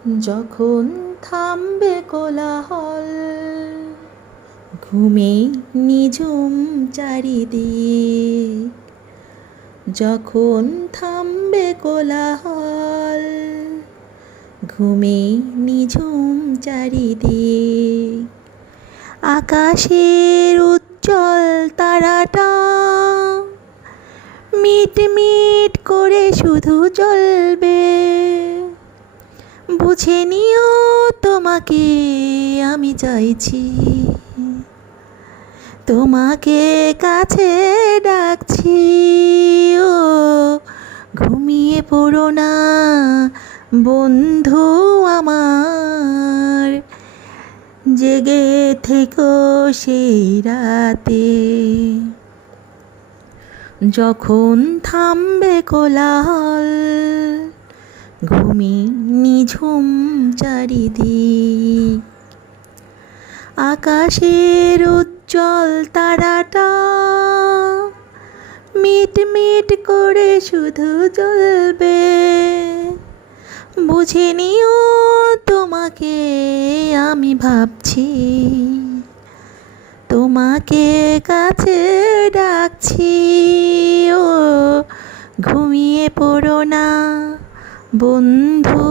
যখন থামবে কোলাহল, ঘুমে নিঝুম চারিদিক। যখন থামবে কোলাহল, ঘুমে নিঝুম চারিদিক। আকাশের উজ্জ্বল তারাটা মিটমিট করে শুধু জ্বলবে। বুঝে নিও তোমাকে আমি চাইছি, তোমাকে কাছে ডাকছি। ও ঘুমিয়ে পড়ো না বন্ধু আমার, জেগে থেকো সেই রাতে। যখন থামবে কোলাহল, ঘুমে নিঝুম চারিদিক। আকাশের উজ্জ্বল তারাটা মিটমিট করে শুধু জ্বলবে। বুঝে নিও তোমাকে আমি ভাবছি, তোমাকে কাছে ডাকছি। ও ঘুমিয়ে পড়ো না বন্ধু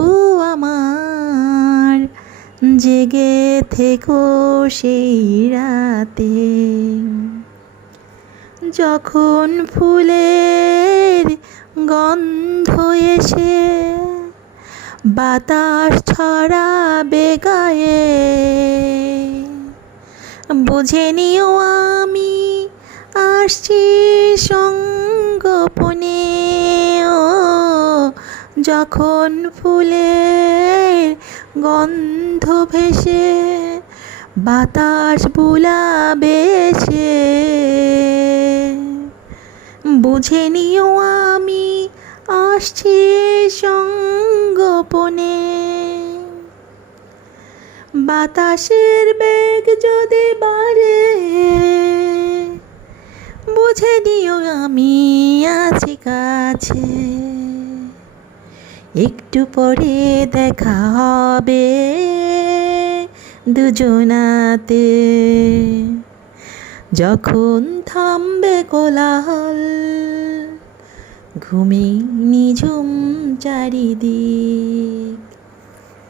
আমার, জেগে থেকো সেই রাতে। যখন ফুলের গন্ধ এসে বাতাস ছড়াবে গায়ে, বুঝে নিও আমি আসছি সঙ্গোপনে। ও যখন ফুলের গন্ধ ভেসে বাতাস বুলাবে এসে, বুঝে নিও আমি আসছি সঙ্গোপনে। বাতাসের বেগ যদি বাড়ে, বুঝে নিও আমি আছি কাছে। একটু পরে দেখা হবে দুজনাতে। যখন থামবে কোলাহল, ঘুমে নিঝুম চারিদিক।